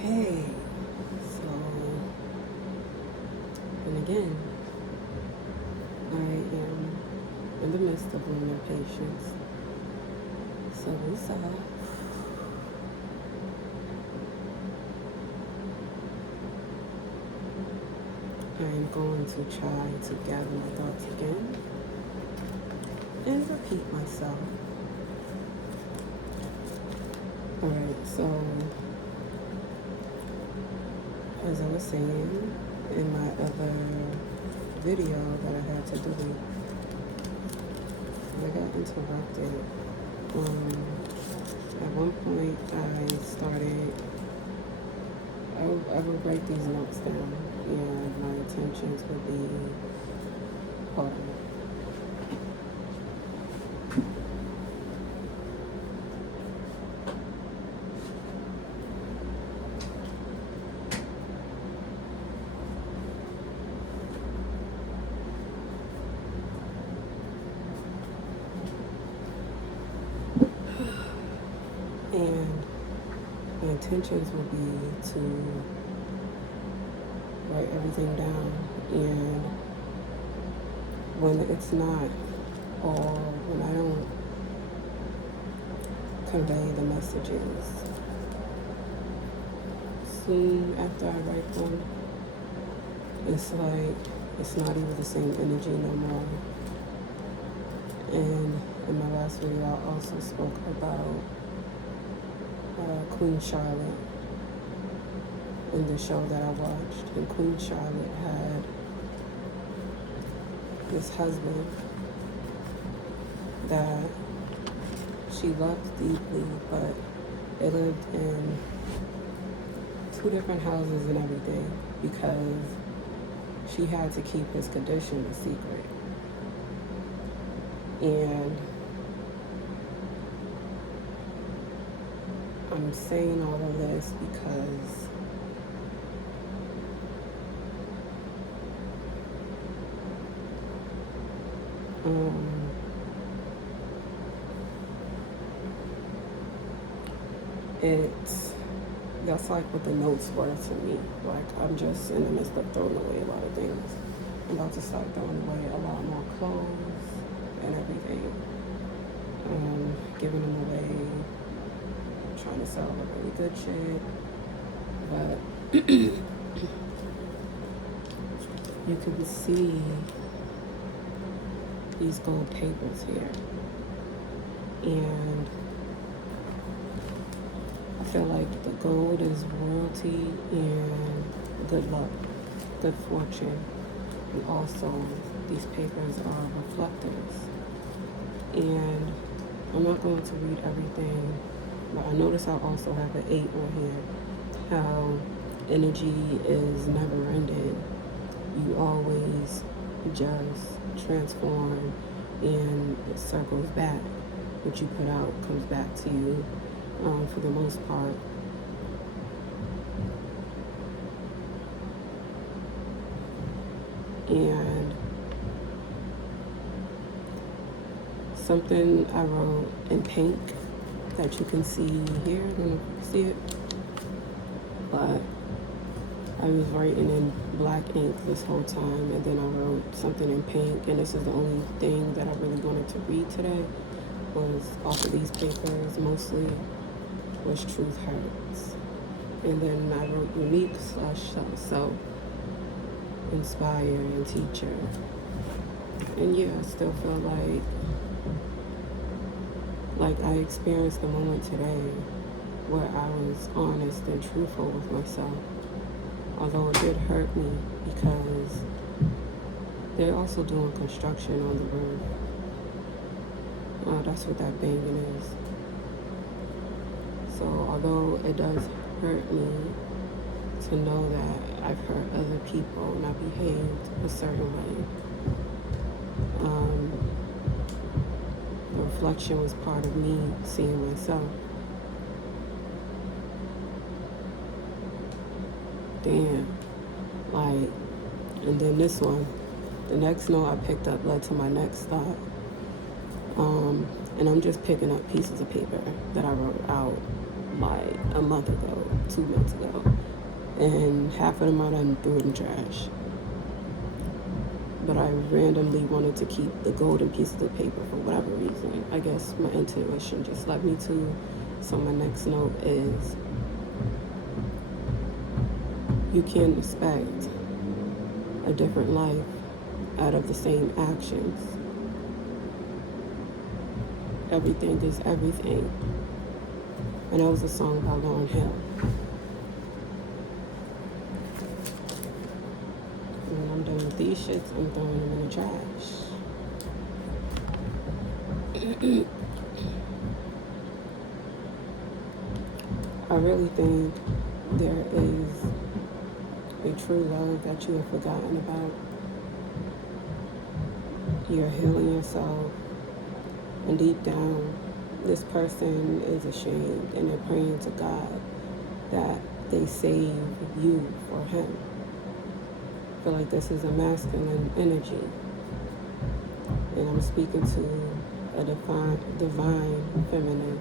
Okay, so, and again, I am in the midst of lunar patience. So it's I am going to try to gather my thoughts again and repeat myself. Alright, so as I was saying in my other video that I had to delete, I got interrupted. At one point I would write these notes down and my intentions would be, hold on. And my intentions will be to write everything down, and when it's not, or when I don't convey the messages soon after I write them, it's like it's not even the same energy no more. And in my last video I also spoke about Queen Charlotte in the show that I watched. And Queen Charlotte had this husband that she loved deeply, but they lived in two different houses and everything because she had to keep his condition a secret. And I'm saying all of this because that's like what the notes were to me. Like, I'm just in the midst of throwing away a lot of things. I'm about to start throwing away a lot more clothes and everything. Giving them away, trying to sell the really good shit. But you can see these gold papers here. And I feel like the gold is royalty and good luck, good fortune. And also these papers are reflectors. And I'm not going to read everything, but I notice I also have an 8 on here. How energy is never ending. You always just transform and it circles back. What you put out comes back to you for the most part. And something I wrote in pink that you can see here, I don't know if you see it, but I was writing in black ink this whole time, and then I wrote something in pink, and this is the only thing that I really wanted to read today, was off of these papers, mostly was Truth Hurts. And then I wrote unique / self, inspire and teacher. And yeah, I still feel like I experienced the moment today where I was honest and truthful with myself. Although it did hurt me because they're also doing construction on the roof. That's what that banging is. So although it does hurt me to know that I've hurt other people and I behaved a certain way, the reflection was part of me seeing myself. Damn. Like, and then this one, the next note I picked up led to my next thought. And I'm just picking up pieces of paper that I wrote out, like, a month ago, 2 months ago, and half of them I done threw in the trash. But I randomly wanted to keep the golden pieces of paper for whatever reason. I guess my intuition just led me to. So my next note is, you can't expect a different life out of the same actions. Everything is everything. And that was a song by Lauryn Hill. And when I'm done with these shits, I'm throwing them in the trash. I really think there is a true love that you have forgotten about. You're healing yourself, and deep down, this person is ashamed, and they're praying to God that they save you for him. I feel like this is a masculine energy, and I'm speaking to a divine feminine.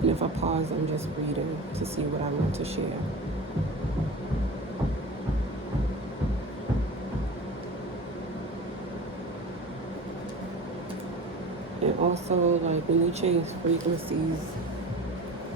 And if I pause, I'm just reading to see what I want to share. And also, like, when you change frequencies,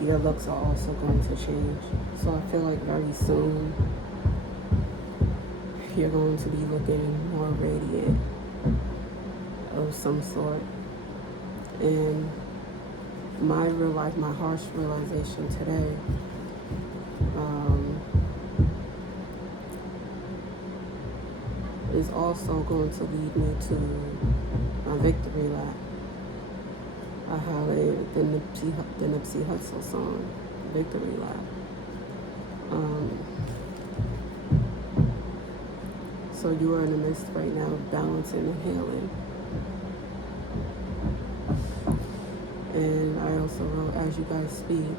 your looks are also going to change. So I feel like very soon, you're going to be looking more radiant of some sort. And my harsh realization today, is also going to lead me to my victory lap. I highlighted the Nipsey Hussle song, Victory Lap. So you are in the midst right now of balancing and healing. And I also wrote, as you guys speak,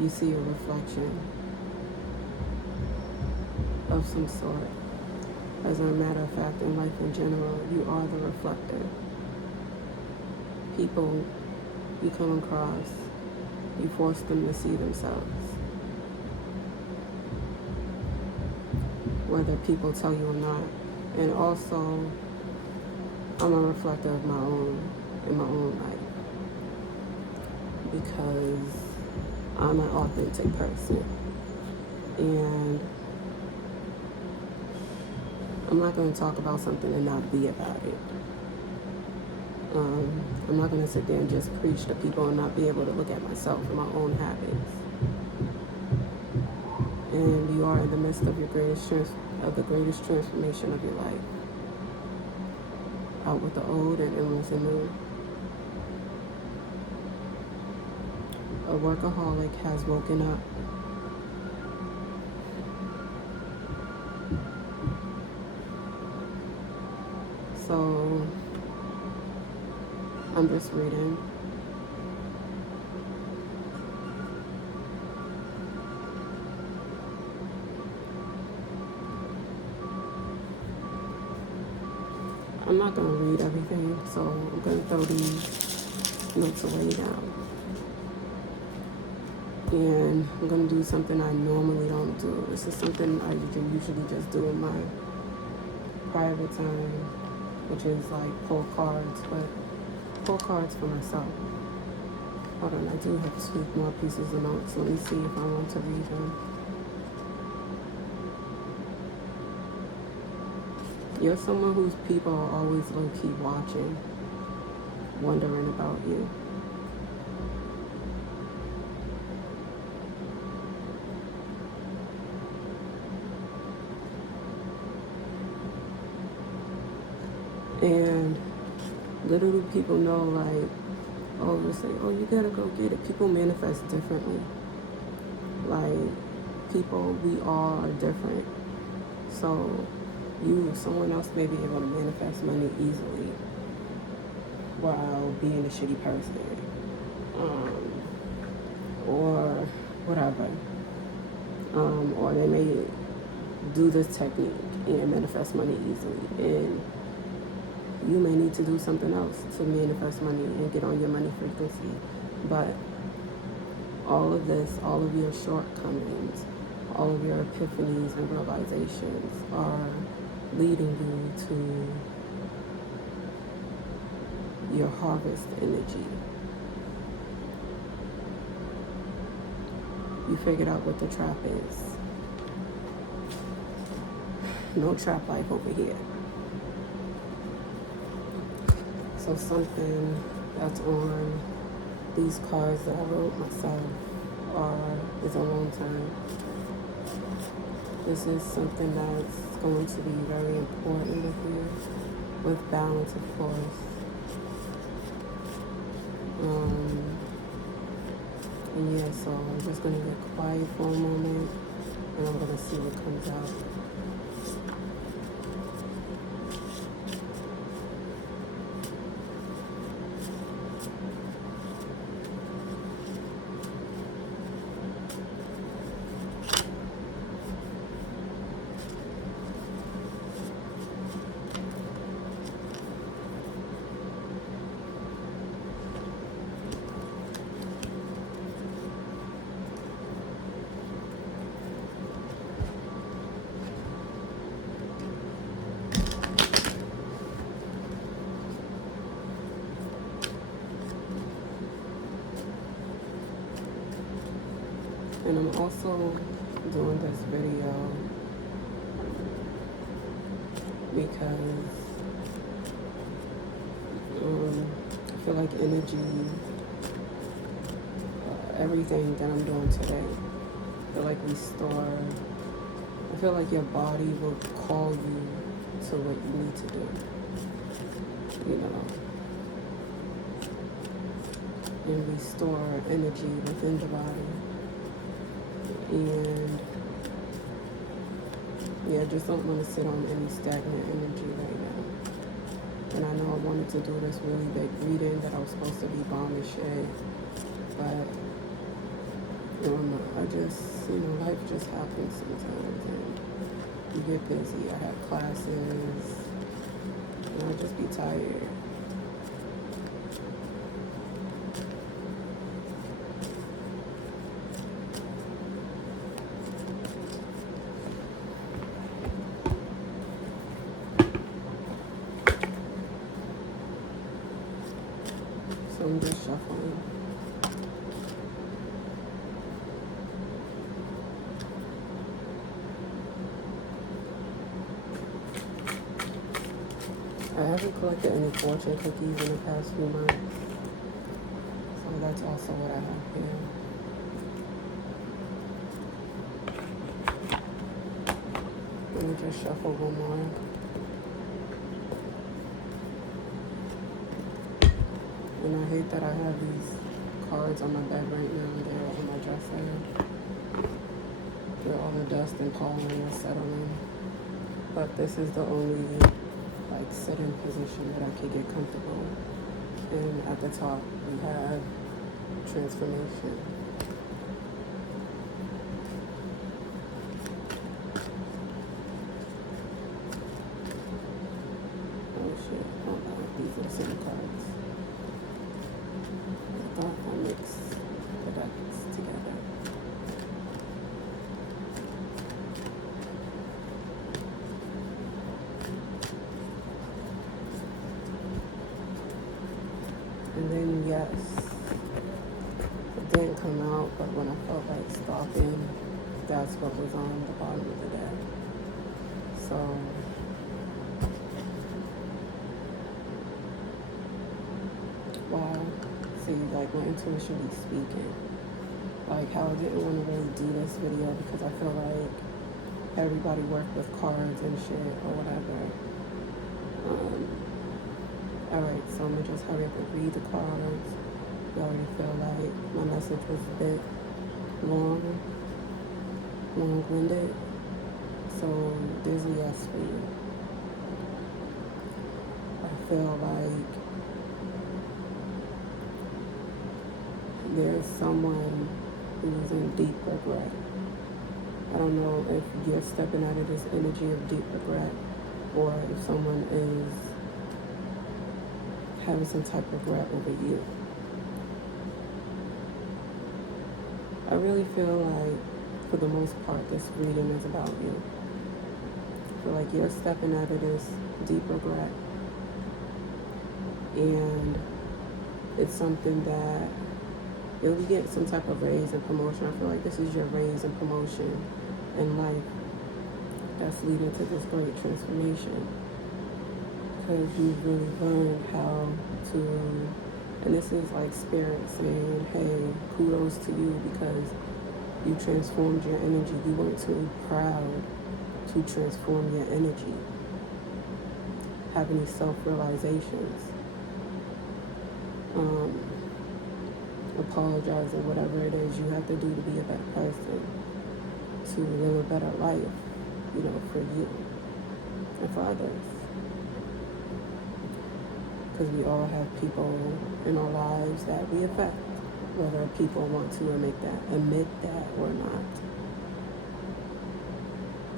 you see a reflection of some sort. As a matter of fact, in life in general, you are the reflector. People you come across, you force them to see themselves. Whether people tell you or not. And also, I'm a reflector of my own life. Because I'm an authentic person. And I'm not going to talk about something and not be about it. I'm not going to sit there and just preach to people and not be able to look at myself and my own habits. And you are in the midst of the greatest transformation of your life. Out with the old and in with the new. A workaholic has woken up. So I'm just reading. I'm not going to read everything, so I'm going to throw these notes away now. And I'm going to do something I normally don't do. This is something I usually just do in my private time, which is like pull cards, but pull cards for myself. Hold on, I do have 2 more pieces of notes. Let me see if I want to read them. You're someone whose people are always low-key watching, wondering about you. And little do people know, like, oh, you say, oh, you gotta go get it. People manifest differently. Like, people, we all are different. So someone else may be able to manifest money easily while being a shitty person. Or whatever. Or they may do this technique and manifest money easily. And you may need to do something else to manifest money and get on your money frequency. But all of this, all of your shortcomings, all of your epiphanies and realizations are leading you to your harvest energy. You figured out what the trap is. No trap life over here. So something that's on these cards that I wrote myself is a long term. This is something that's going to be very important with you, with balance, of course. And yeah, so I'm just going to get quiet for a moment, and I'm going to see what comes out. And I'm also doing this video because I feel like energy, everything that I'm doing today, I feel like I feel like your body will call you to what you need to do, and restore energy within the body. And yeah, just don't want to sit on any stagnant energy right now. And I know I wanted to do this really big reading that I was supposed to be bomb and shit, but I just, life just happens sometimes, and you get busy. I have classes, and I just be tired. So I'm just shuffling. I haven't collected any fortune cookies in the past few months, so that's also what I have here. Let me just shuffle one more. And I hate that I have these cards on my bed right now. They're on my dresser. They're all the dust and pollen is settling. But this is the only sitting position that I could get comfortable. And at the top we have transformation. Oh shit, hold on. These are the same cards. I thought I mixed the decks together. And then yes, it didn't come out, but when I felt like stopping, that's what was on the bottom of the deck. So wow. See, my intuition be speaking. How I didn't want to really do this video because I feel like everybody worked with cards and shit or whatever. Alright, so I'm going to just hurry up and read the cards. You already feel like my message was a bit long-winded. So there's a yes for you. I feel like there's someone who's in deep regret. I don't know if you're stepping out of this energy of deep regret or if someone is having some type of regret over you. I really feel like, for the most part, this reading is about you. I feel like you're stepping out of this deep regret, and it's something that you'll get some type of raise and promotion. I feel like this is your raise and promotion in life that's leading to this great transformation, because you've really learned how to, and this is like spirit saying, hey, kudos to you, because you transformed your energy. You weren't too proud to transform your energy, have any self-realizations, apologizing, whatever it is you have to do to be a better person, to live a better life, for you and for others. Because we all have people in our lives that we affect, whether people want to admit that or not.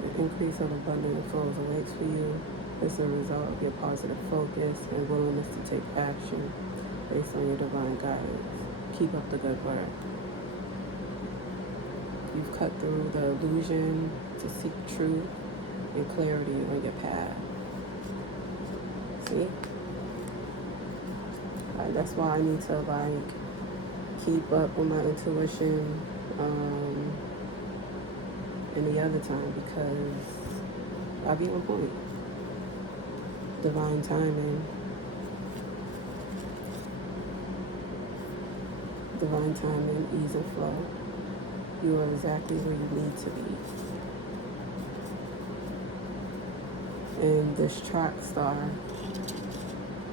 The increase of abundant flows awakes for you. It's a result of your positive focus and willingness to take action based on your divine guidance. Keep up the good work. You've cut through the illusion to seek truth and clarity on your path. See? That's why I need to keep up with my intuition any other time, because I'll be on point. Divine timing. Divine timing, ease and flow. You are exactly where you need to be. And this track star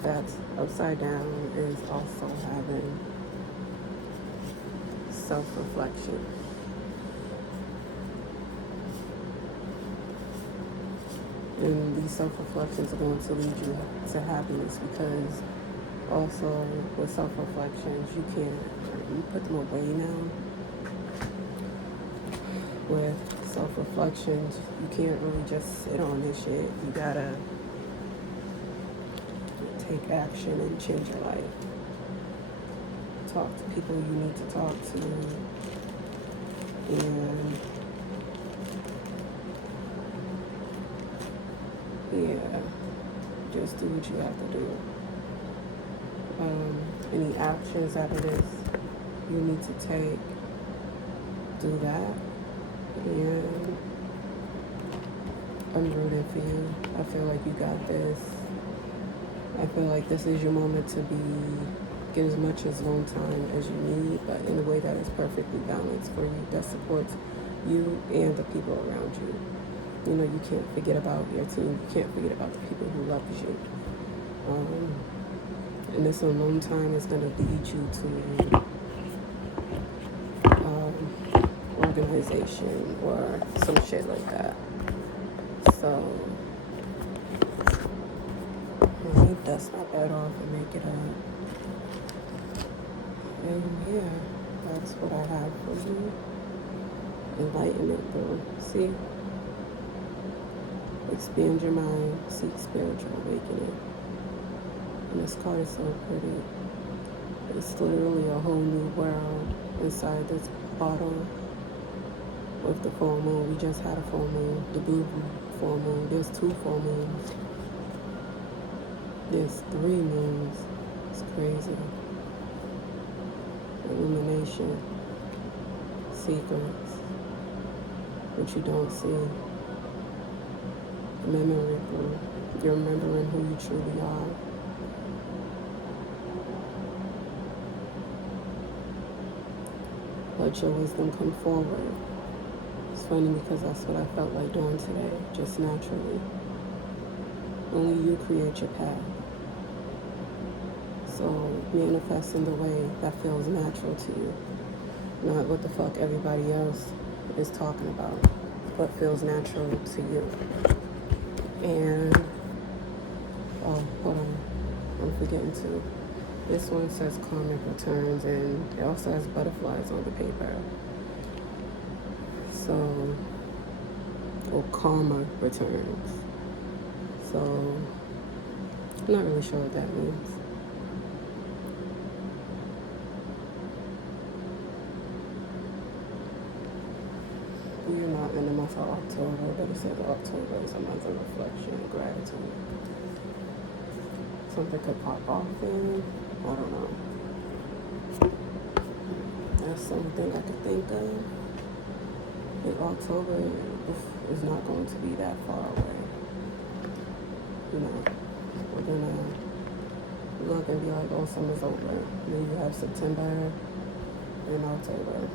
that's upside down is also having self-reflection. And these self-reflections are going to lead you to happiness, because also with self-reflections, you put them away now. With self-reflections, you can't really just sit on this shit. You gotta take action and change your life. Talk to people you need to talk to, and just do what you have to do. Any actions out of this you need to take, do that. And I'm rooting for you. I feel like you got this. I feel like this is your moment to get as much as alone time as you need, but in a way that is perfectly balanced for you, that supports you and the people around you. You can't forget about your team. You can't forget about the people who love you. And this alone time is going to lead you to organization or some shit like that. So let me dust my bed off and make it up. And that's what I have for you. Enlightenment, bro. See? Expand your mind. Seek spiritual awakening. And this card is so pretty. It's literally a whole new world inside this bottle. With the full moon, we just had a full moon, the blue full moon. There's 2 full moons. There's 3 moons. It's crazy. Illumination, secrets, what you don't see. Memory, bro. You're remembering who you truly are. Let your wisdom come forward. It's funny because that's what I felt like doing today, just naturally. Only you create your path. So manifest in the way that feels natural to you. Not what the fuck everybody else is talking about, but feels natural to you. And, hold on, I'm forgetting to. This one says karmic returns, and it also has butterflies on the paper. So, or karma returns. So, I'm not really sure what that means. we're not in the month of October, but it says October is a month of reflection and gratitude. Something could pop off in, I don't know. That's something I could think of. In October is not going to be that far away. You know, we're gonna look and be like, oh, summer's over. Then you have September and October.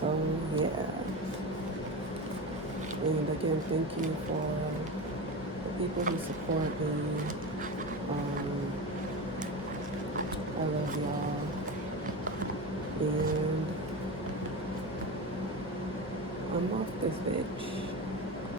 So yeah. And again, thank you for the people who support me. I love y'all. And I'm off this bitch.